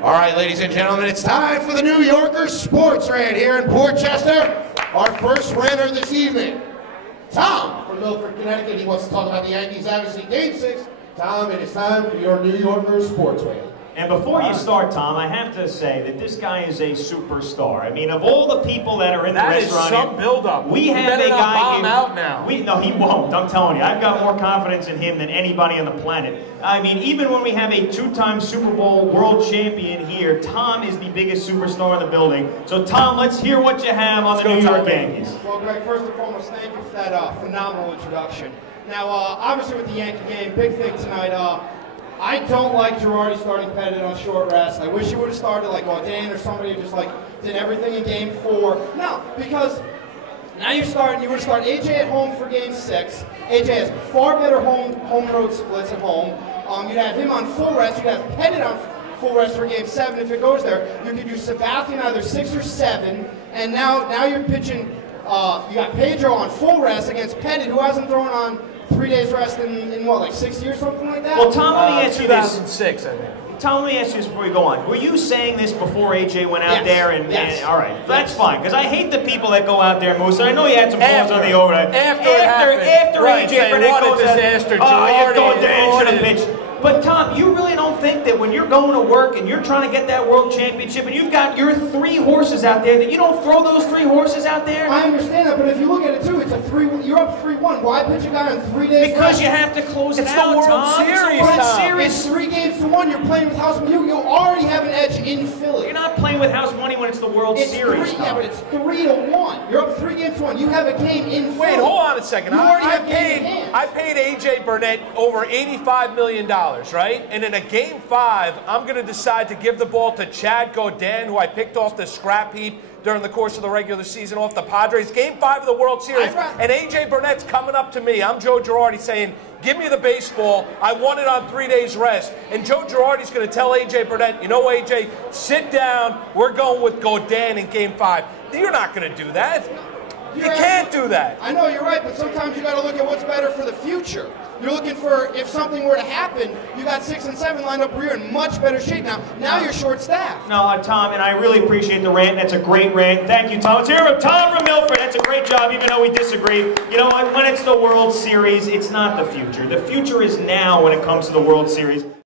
All right, ladies and gentlemen, it's time for the New Yorker Sports Rant here in Port Chester. Our first ranter this evening, Tom from Milford, Connecticut. He wants to talk about the Yankees, obviously, Game 6. Tom, it is time for your New Yorker Sports Rant. And before you start, Tom, I have to say that this guy is a superstar. I mean, of all the people that are in the restaurant, that is some build-up. We have a guy here. Out now. No, he won't. I'm telling you, I've got more confidence in him than anybody on the planet. I mean, even when we have a two-time Super Bowl world champion here, Tom is the biggest superstar in the building. So, Tom, let's hear what you have on the New York Yankees. Well, Greg, first and foremost, thank you for that phenomenal introduction. Now, obviously, with the Yankee game, big thing tonight. I don't like Girardi starting Pettit on short rest. I wish he would have started like Gaudin or somebody who just like did everything in Game 4. No, because now you would have started AJ at home for Game 6. AJ has far better home road splits at home. You'd have him on full rest. You'd have Pettit on full rest for Game 7 if it goes there. You could use Sabathia either 6 or 7, and now you're pitching. You got Pedro on full rest against Pettit, who hasn't thrown on 3 days rest in what, like 6 years, something like that? Well, Tom, let me ask you this. 2006, I think. Tom, let me ask you this before you go on. Were you saying this before AJ went out there? Yes. All right, that's fine, because I hate the people that go out there, Moose. I know you had some calls on the overnight. After AJ Burnett goes out there, you go down to the pitch. But Tom, you really don't think that when you're going to work and you're trying to get that world championship and you've got your 3 horses out there, that you don't throw those 3 horses out there? I understand that, but if you look at it too, it's a 3. You're up 3-1. Why pitch a guy on 3 days? Because you have to close it out, Tom. It's the World Series. It's 3 games to 1. You're playing with house money. You already have an edge in Philly. You're not playing with house money when it's the World Series. Yeah, but it's 3-1. You're up 3 games to 1. You have a game in Philly. Wait, hold on a second. I paid AJ Burnett over $85 million, right? And in a Game 5, I'm going to decide to give the ball to Chad Gaudin, who I picked off the scrap heap during the course of the regular season off the Padres. Game 5 of the World Series. And AJ Burnett's coming up to me. I'm Joe Girardi saying, give me the baseball. I want it on 3 days rest. And Joe Girardi's going to tell AJ Burnett, you know, AJ, sit down. We're going with Gaudin in Game 5. You're not going to do that. You can't do that. I know, you're right, but sometimes you got to look at what's better for the future. You're looking for, if something were to happen, you got 6 and 7 lined up where you're in much better shape now. Now you're short-staffed. No, Tom, and I really appreciate the rant. That's a great rant. Thank you, Tom. Let's hear it. Tom from Milford. That's a great job, even though we disagree. You know, when it's the World Series, it's not the future. The future is now when it comes to the World Series.